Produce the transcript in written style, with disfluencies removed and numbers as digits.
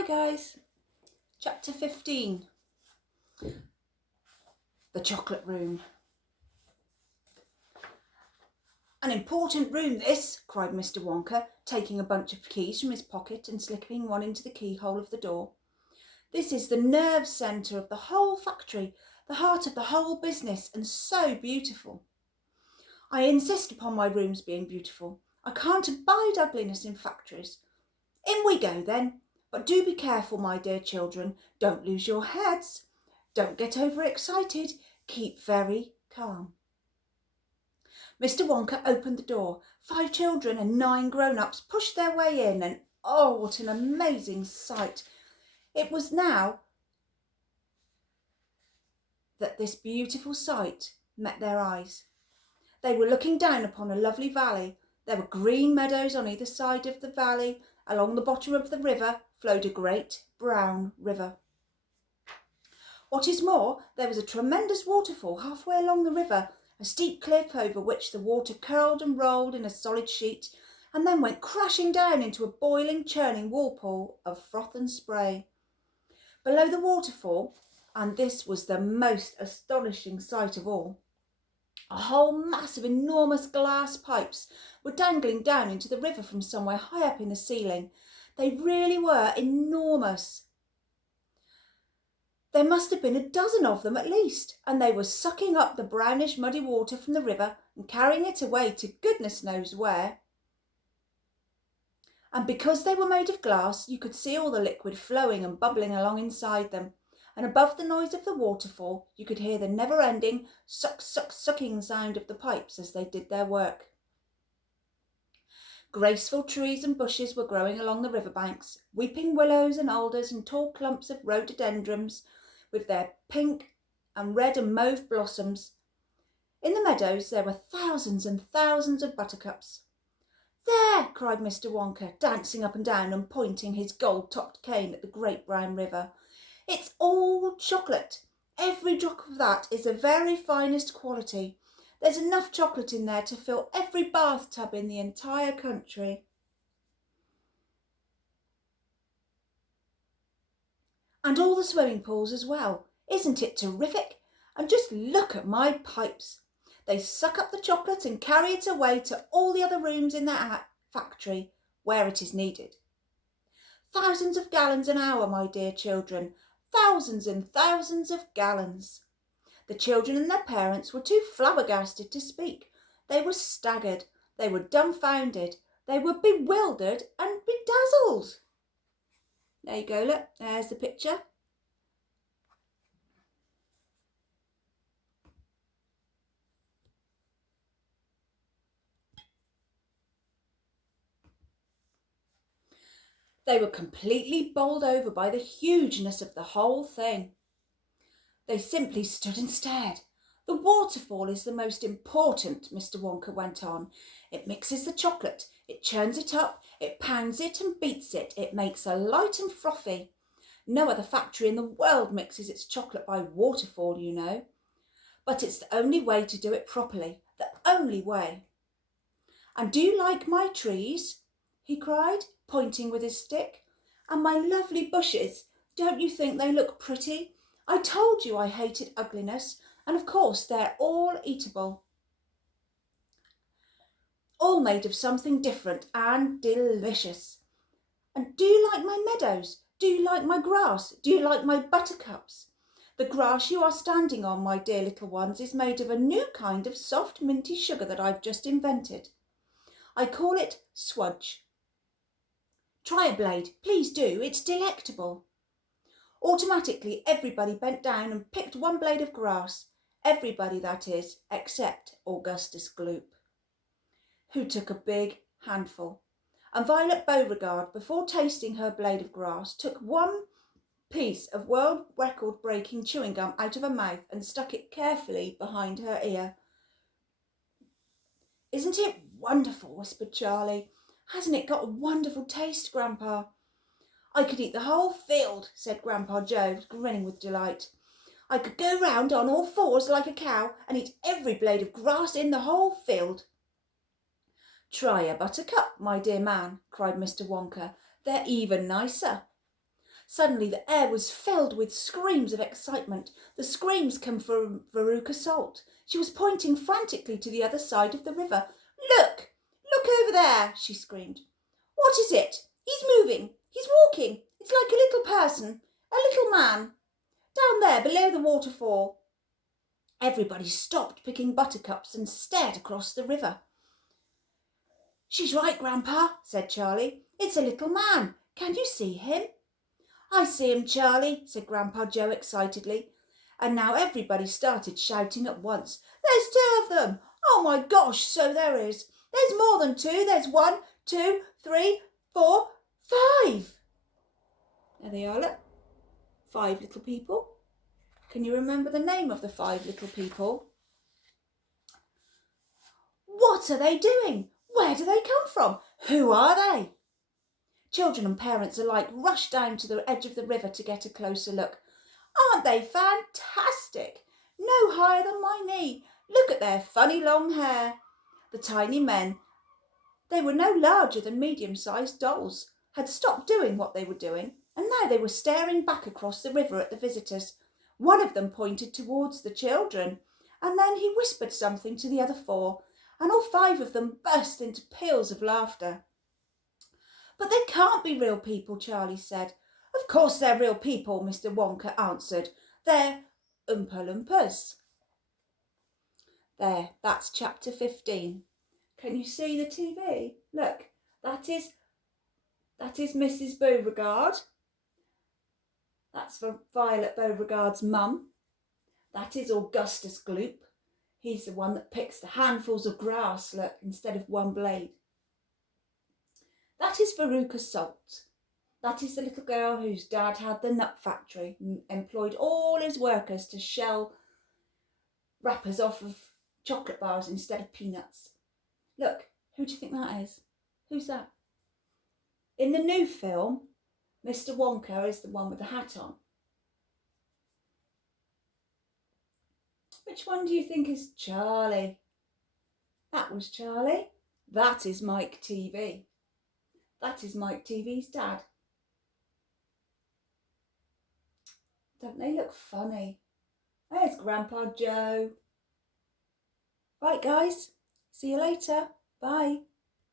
Hi guys, chapter 15, the chocolate room. An important room this, cried Mr. Wonka, taking a bunch of keys from his pocket and slipping one into the keyhole of the door. This is the nerve centre of the whole factory, the heart of the whole business, and so beautiful. I insist upon my rooms being beautiful. I can't abide ugliness in factories. In we go then. But do be careful, my dear children. Don't lose your heads. Don't get overexcited. Keep very calm. Mr. Wonka opened the door. 5 children and 9 grown-ups pushed their way in, and oh, what an amazing sight. It was now that this beautiful sight met their eyes. They were looking down upon a lovely valley. There were green meadows on either side of the valley. Along the bottom of the river flowed a great brown river. What is more, there was a tremendous waterfall halfway along the river, a steep cliff over which the water curled and rolled in a solid sheet, and then went crashing down into a boiling, churning whirlpool of froth and spray. Below the waterfall, and this was the most astonishing sight of all, a whole mass of enormous glass pipes were dangling down into the river from somewhere high up in the ceiling. They really were enormous. There must have been a dozen of them at least, and they were sucking up the brownish muddy water from the river and carrying it away to goodness knows where. And because they were made of glass, you could see all the liquid flowing and bubbling along inside them, and above the noise of the waterfall you could hear the never-ending sucking sound of the pipes as they did their work. Graceful trees and bushes were growing along the riverbanks, weeping willows and alders and tall clumps of rhododendrons with their pink and red and mauve blossoms. In the meadows there were thousands and thousands of buttercups. There, cried Mr. Wonka, dancing up and down and pointing his gold-topped cane at the great brown river. It's all chocolate. Every drop of that is the very finest quality. There's enough chocolate in there to fill every bathtub in the entire country. And all the swimming pools as well. Isn't it terrific? And just look at my pipes. They suck up the chocolate and carry it away to all the other rooms in that factory where it is needed. Thousands of gallons an hour, my dear children. Thousands and thousands of gallons. The children and their parents were too flabbergasted to speak. They were staggered. They were dumbfounded. They were bewildered and bedazzled. There you go, look, there's the picture. They were completely bowled over by the hugeness of the whole thing. They simply stood and stared. The waterfall is the most important, Mr. Wonka went on. It mixes the chocolate, it churns it up, it pounds it and beats it. It makes it light and frothy. No other factory in the world mixes its chocolate by waterfall, you know. But it's the only way to do it properly, the only way. And do you like my trees? He cried, pointing with his stick. And my lovely bushes, don't you think they look pretty? I told you I hated ugliness, and of course they're all eatable. All made of something different and delicious. And do you like my meadows? Do you like my grass? Do you like my buttercups? The grass you are standing on, my dear little ones, is made of a new kind of soft minty sugar that I've just invented. I call it swudge. Try a blade, please do, it's delectable. Automatically everybody bent down and picked one blade of grass. Everybody, that is, except Augustus Gloop, who took a big handful. And Violet Beauregard, before tasting her blade of grass, took one piece of world record breaking chewing gum out of her mouth and stuck it carefully behind her ear. Isn't it wonderful? Whispered Charlie. Hasn't it got a wonderful taste, Grandpa? I could eat the whole field, said Grandpa Joe, grinning with delight. I could go round on all fours like a cow and eat every blade of grass in the whole field. Try a buttercup, my dear man, cried Mr. Wonka. They're even nicer. Suddenly the air was filled with screams of excitement. The screams came from Veruca Salt. She was pointing frantically to the other side of the river. Look! Look over there, she screamed. What is it? He's moving. He's walking. It's like a little person, a little man. Down there, below the waterfall. Everybody stopped picking buttercups and stared across the river. She's right, Grandpa, said Charlie. It's a little man. Can you see him? I see him, Charlie, said Grandpa Joe excitedly. And now everybody started shouting at once. There's 2 of them. Oh my gosh, so there is. There's more than 2. There's 1, 2, 3, 4, 5. There they are, look. 5 little people. Can you remember the name of the 5 little people? What are they doing? Where do they come from? Who are they? Children and parents alike rushed down to the edge of the river to get a closer look. Aren't they fantastic? No higher than my knee. Look at their funny long hair. The tiny men, they were no larger than medium-sized dolls, had stopped doing what they were doing, and now they were staring back across the river at the visitors. One of them pointed towards the children, and then he whispered something to the other 4, and all 5 of them burst into peals of laughter. But they can't be real people, Charlie said. Of course they're real people, Mr. Wonka answered. They're Oompa Loompas. There, that's chapter 15. Can you see the TV? Look, that is Mrs. Beauregard. That's for Violet Beauregard's mum. That is Augustus Gloop. He's the one that picks the handfuls of grass, look, instead of one blade. That is Veruca Salt. That is the little girl whose dad had the nut factory and employed all his workers to shell wrappers off of chocolate bars instead of peanuts. Look, who do you think that is? Who's that? In the new film, Mr. Wonka is the one with the hat on. Which one do you think is Charlie? That was Charlie. That is Mike TV. That is Mike TV's dad. Don't they look funny? There's Grandpa Joe. Right, guys. See you later. Bye.